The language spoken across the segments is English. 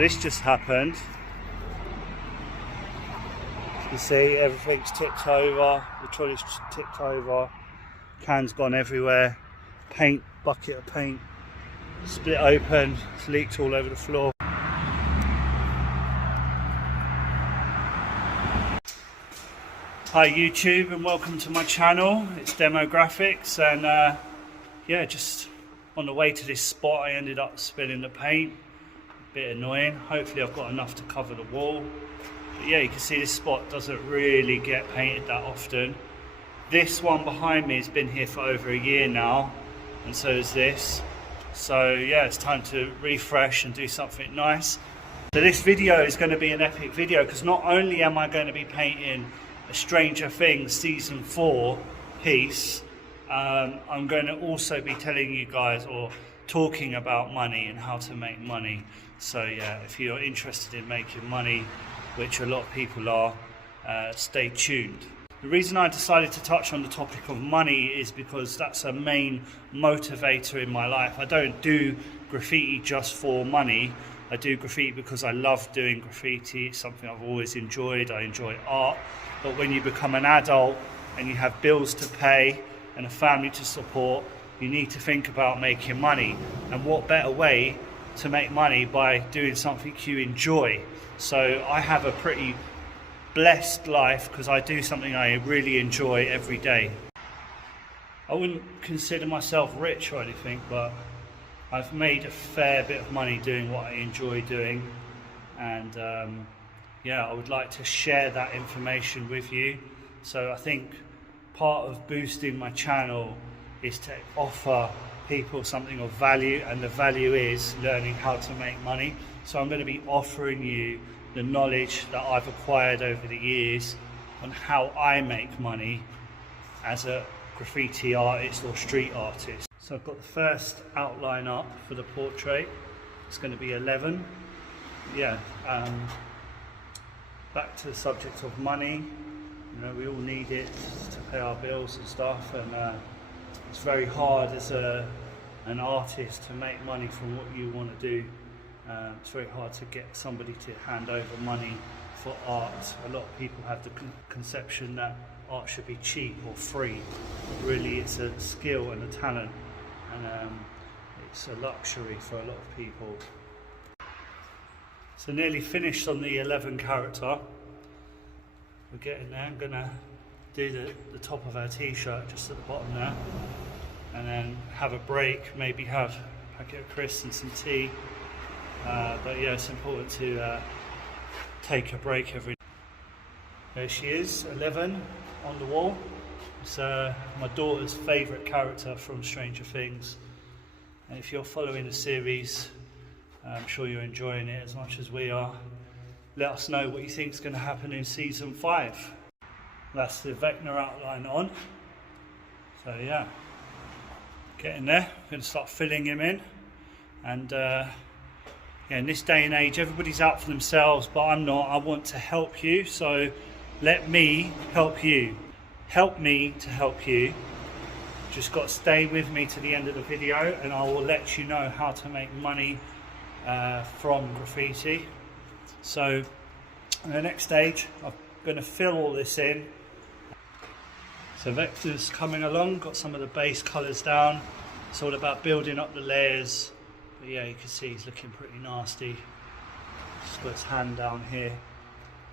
So this just happened. You see everything's tipped over, the trolley's tipped over, cans gone everywhere, paint, bucket of paint, split open, it's leaked all over the floor. Hi YouTube and welcome to my channel, it's Demograffix, and yeah, just on the way to this spot I ended up spilling the paint. A bit annoying. Hopefully I've got enough to cover the wall. But yeah, you can see this spot doesn't really get painted that often. This one behind me has been here for over a year now, and so is this. So yeah, it's time to refresh and do something nice. So this video is going to be an epic video because not only am I going to be painting a Stranger Things season 4 piece, I'm going to also be telling you guys or talking about money and how to make money. So yeah, if you're interested in making money, which a lot of people are, stay tuned. The reason I decided to touch on the topic of money is because that's a main motivator in my life. I don't do graffiti just for money. I do graffiti because I love doing graffiti. It's something I've always enjoyed. I enjoy art. But when you become an adult and you have bills to pay and a family to support, you need to think about making money. And what better way to make money by doing something you enjoy? So I have a pretty blessed life because I do something I really enjoy every day. I wouldn't consider myself rich or anything, but I've made a fair bit of money doing what I enjoy doing, and yeah, I would like to share that information with you. So I think part of boosting my channel is to offer people something of value, and the value is learning how to make money. So I'm going to be offering you the knowledge that I've acquired over the years on how I make money as a graffiti artist or street artist. So I've got the first outline up for the portrait. It's going to be 11. Yeah, back to the subject of money. You know, we all need it to pay our bills and stuff, and it's very hard as an artist to make money from what you want to do. It's very hard to get somebody to hand over money for art. A lot of people have the conception that art should be cheap or free, but really it's a skill and a talent, and it's a luxury for a lot of people. So nearly finished on the 11 character. We're getting there. I'm going to do the top of our t-shirt just at the bottom there, and then have a break, maybe have a packet of crisps and some tea. But yeah, it's important to take a break every day. There she is, 11 on the wall. It's my daughter's favourite character from Stranger Things, and if you're following the series, I'm sure you're enjoying it as much as we are. Let us know what you think is going to happen in season 5. That's the Vecna outline on. So yeah, getting there. I'm going to start filling him in, and yeah, in this day and age, everybody's out for themselves, but I'm not. I want to help you, so let me help you. Help me to help you. Just got to stay with me to the end of the video, and I will let you know how to make money from graffiti. So in the next stage, I'm going to fill all this in. So Vecna's coming along, got some of the base colours down. It's all about building up the layers. But yeah, you can see he's looking pretty nasty. Just got his hand down here.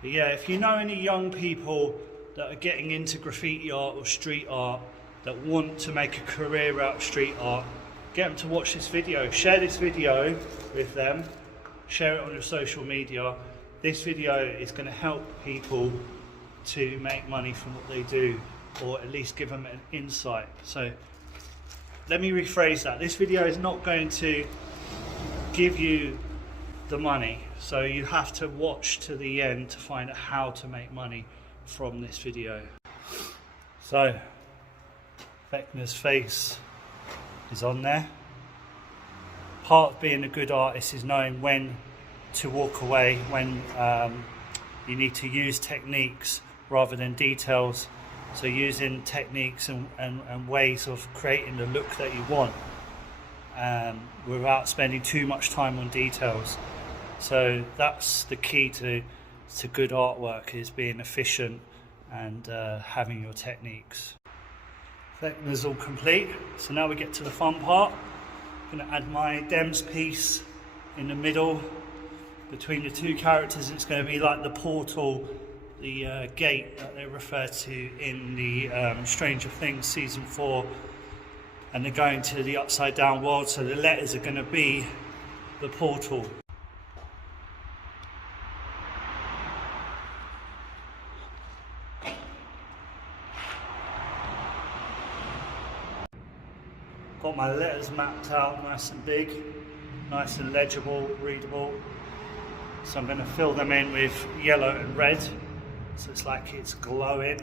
But yeah, if you know any young people that are getting into graffiti art or street art that want to make a career out of street art, get them to watch this video. Share this video with them. Share it on your social media. This video is going to help people to make money from what they do, or at least give them an insight. So let me rephrase that. This video is not going to give you the money, so you have to watch to the end to find out how to make money from this video. So Vecna's face is on there. Part of being a good artist is knowing when to walk away, when you need to use techniques rather than details. So using techniques and ways of creating the look that you want, without spending too much time on details. So that's the key to good artwork, is being efficient and having your techniques. Vecna's all complete, so now we get to the fun part. I'm going to add my Dems piece in the middle between the two characters. It's going to be like the portal, the gate that they refer to in the Stranger Things season 4, and they're going to the upside down world, so the letters are going to be the portal. Got my letters mapped out nice and big, nice and legible, readable. So I'm going to fill them in with yellow and red, so it's like it's glowing.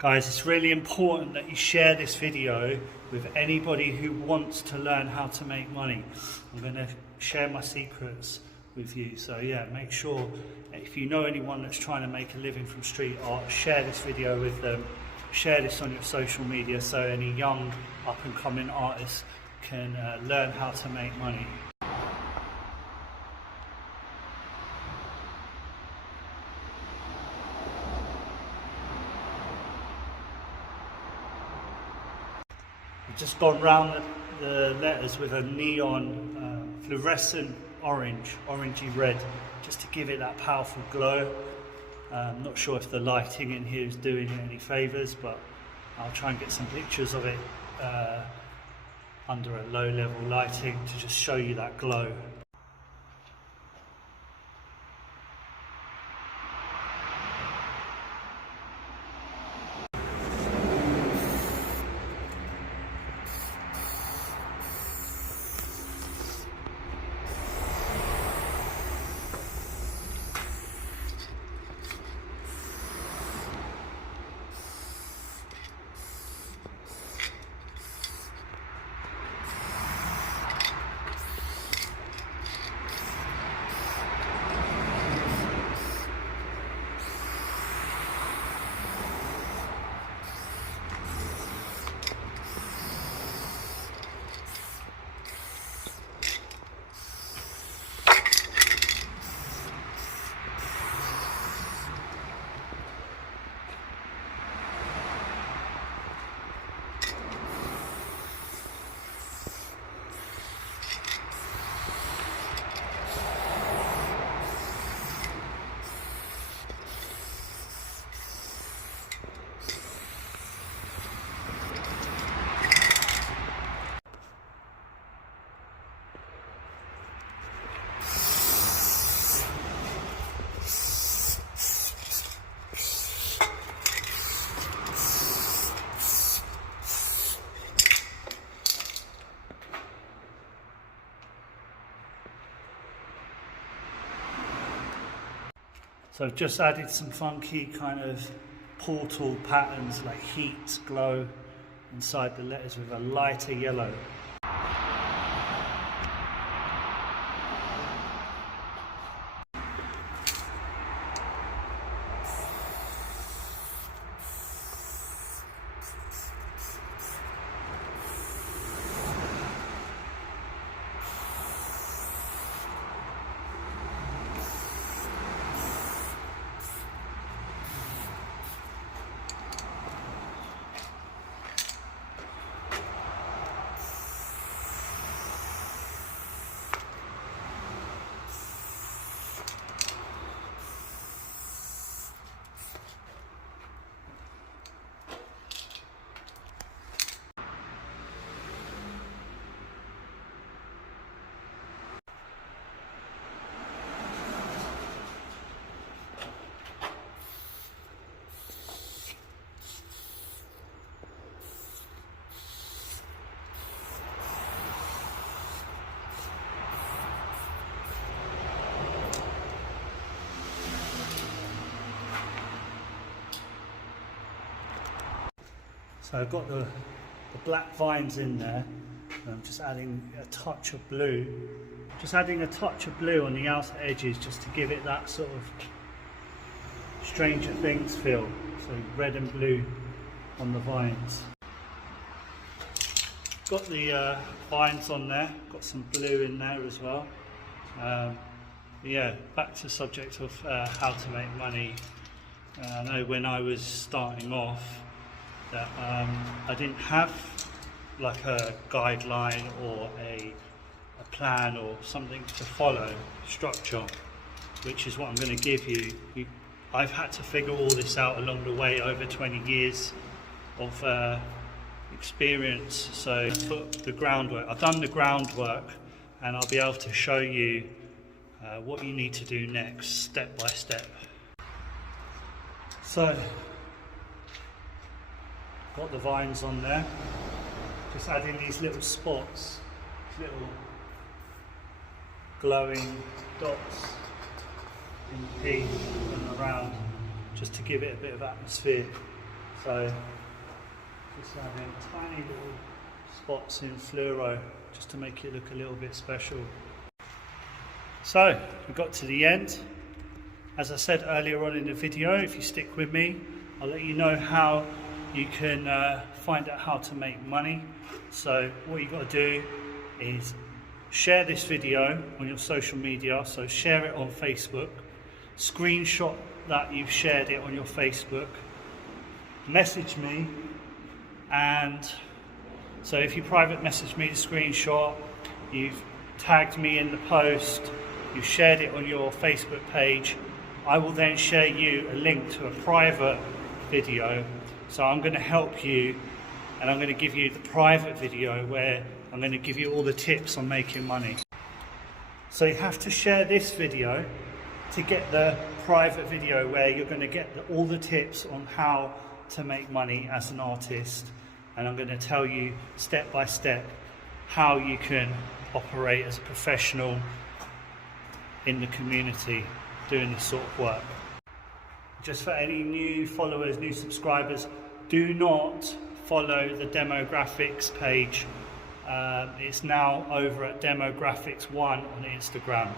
Guys, it's really important that you share this video with anybody who wants to learn how to make money. I'm going to share my secrets with you. So yeah, make sure if you know anyone that's trying to make a living from street art, share this video with them. Share this on your social media so any young up and coming artists can learn how to make money. Just gone round the letters with a neon fluorescent orange, orangey red, just to give it that powerful glow. I'm not sure if the lighting in here is doing it any favours, but I'll try and get some pictures of it under a low level lighting to just show you that glow. So I've just added some funky kind of portal patterns like heat, glow inside the letters with a lighter yellow. So I've got the black vines in there, and I'm just adding a touch of blue. Just adding a touch of blue on the outer edges just to give it that sort of Stranger Things feel. So red and blue on the vines. Got the vines on there, got some blue in there as well. Yeah, back to the subject of how to make money. I know when I was starting off, that I didn't have like a guideline or a plan or something to follow, structure, which is what I'm going to give you. I've had to figure all this out along the way over 20 years of experience. So for the groundwork, I've done the groundwork, and I'll be able to show you what you need to do next, step by step. So got the vines on there, just adding these little spots, little glowing dots in the piece and around, just to give it a bit of atmosphere. So just adding tiny little spots in fluoro just to make it look a little bit special. So we got to the end. As I said earlier on in the video, if you stick with me, I'll let you know how you can find out how to make money. So what you've got to do is share this video on your social media. So share it on Facebook, screenshot that you've shared it on your Facebook, message me, and so if you private message me the screenshot, you've tagged me in the post, you've shared it on your Facebook page, I will then share you a link to a private video. So I'm going to help you, and I'm going to give you the private video where I'm going to give you all the tips on making money. So you have to share this video to get the private video where you're going to get all the tips on how to make money as an artist, and I'm going to tell you step by step how you can operate as a professional in the community doing this sort of work. Just for any new followers, new subscribers, do not follow the Demograffix page. It's now over at Demograffix 1 on Instagram.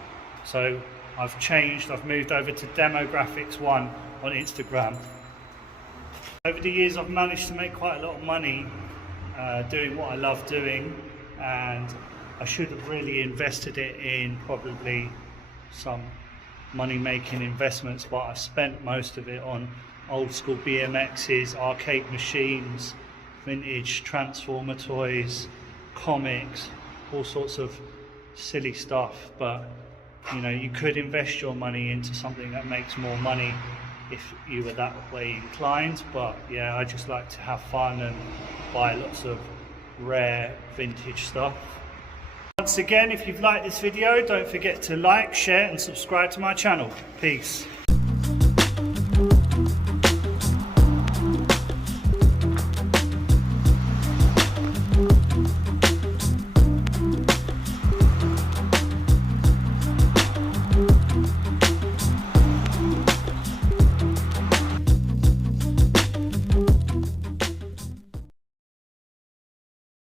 So I've moved over to Demograffix 1 on Instagram. Over the years I've managed to make quite a lot of money doing what I love doing, and I should have really invested it in probably some money-making investments, but I've spent most of it on old school BMXs, arcade machines, vintage Transformer toys, comics, all sorts of silly stuff. But you know, you could invest your money into something that makes more money if you were that way inclined. But yeah, I just like to have fun and buy lots of rare vintage stuff. Once again, if you've liked this video, don't forget to like, share and subscribe to my channel. Peace.